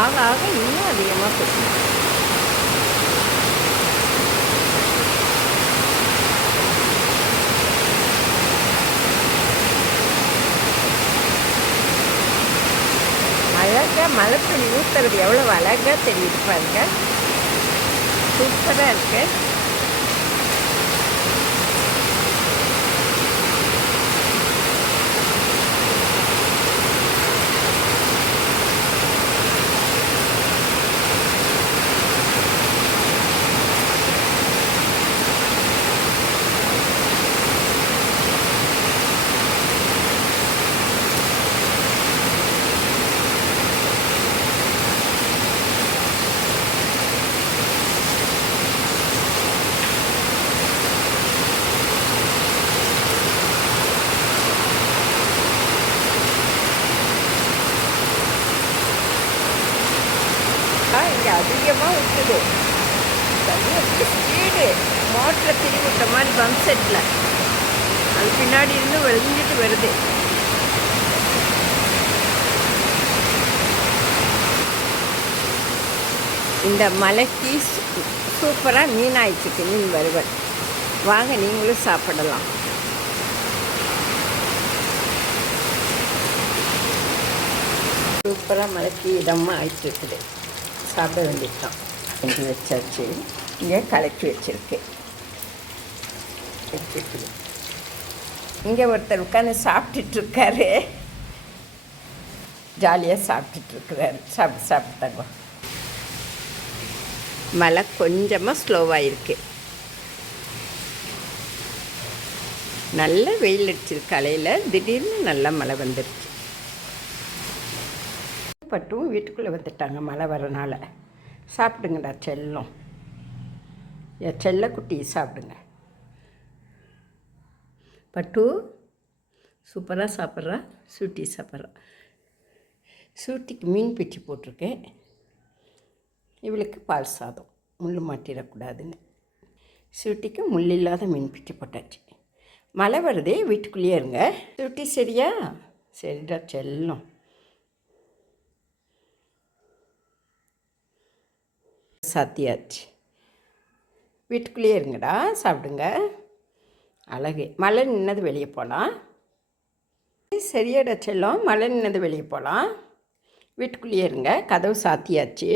ஆக ஆக இன்னும் அதிகமாக கொட்டணும். அழகாக மழை துணி ஊற்றுறது எவ்வளோ அழகாக தெரியுது பாருங்க. சூப்பராக இருக்குது. இங்கே அதிகமாக விட்டுது. ஸ்பீடு மோட்டரை திரி விட்ட மாதிரி பம்ப் செட்டில் அது பின்னாடி இருந்து வெளிஞ்சிட்டு வருது. இந்த மலைக்கு சூப்பராக மீன் ஆயிடுச்சு. மீன் வறுவல் வாங்க நீங்களும் சாப்பிடலாம். சூப்பராக மலைக்கு இதமாக ஆயிடுச்சுருக்குது. சாப்பிட வேண்டியதுதான். செஞ்சு வச்சாச்சு. இங்கே கலக்கி வச்சுருக்கேன். இங்கே ஒருத்தர் உட்காந்து சாப்பிட்டுட்ருக்காரு. ஜாலியாக சாப்பிட்டுட்ருக்குறாரு. சாப்பிட்டாங்க. மழை கொஞ்சமாக ஸ்லோவாக இருக்குது. நல்ல வெயில் அடிச்சிருக்கு. காலையில் திடீர்னு நல்லா மழை வந்துடுச்சு. பட்டும் வீட்டுக்குள்ளே வந்துட்டாங்க மழை வரனால. சாப்பிடுங்கடா செல்லம், என் செல்ல குட்டி சாப்பிடுங்க. பட்டு சூப்பராக சாப்பிட்றா. சூட்டி சாப்பிட்றா. சூட்டிக்கு மீன் பிச்சு போட்டிருக்கேன். இவளுக்கு பால் சாதம் முள் மாட்டிடக்கூடாதுன்னு. சூட்டிக்கு முள் இல்லாத மீன் பிச்சு போட்டாச்சு. மழை வருதே, வீட்டுக்குள்ளேயே இருங்க. சூட்டி சரியா? சரிடா செல்லம். சாத்தியாச்சு. வீட்டுக்குள்ளேயே இருங்கடா, சாப்பிடுங்க. அழகு. மழை நின்னது வெளியே போகலாம். சரியாடா செல்லம், மழை நின்னது வெளியே போகலாம். வீட்டுக்குள்ளேயே இருங்க. கதவு சாத்தியாச்சு.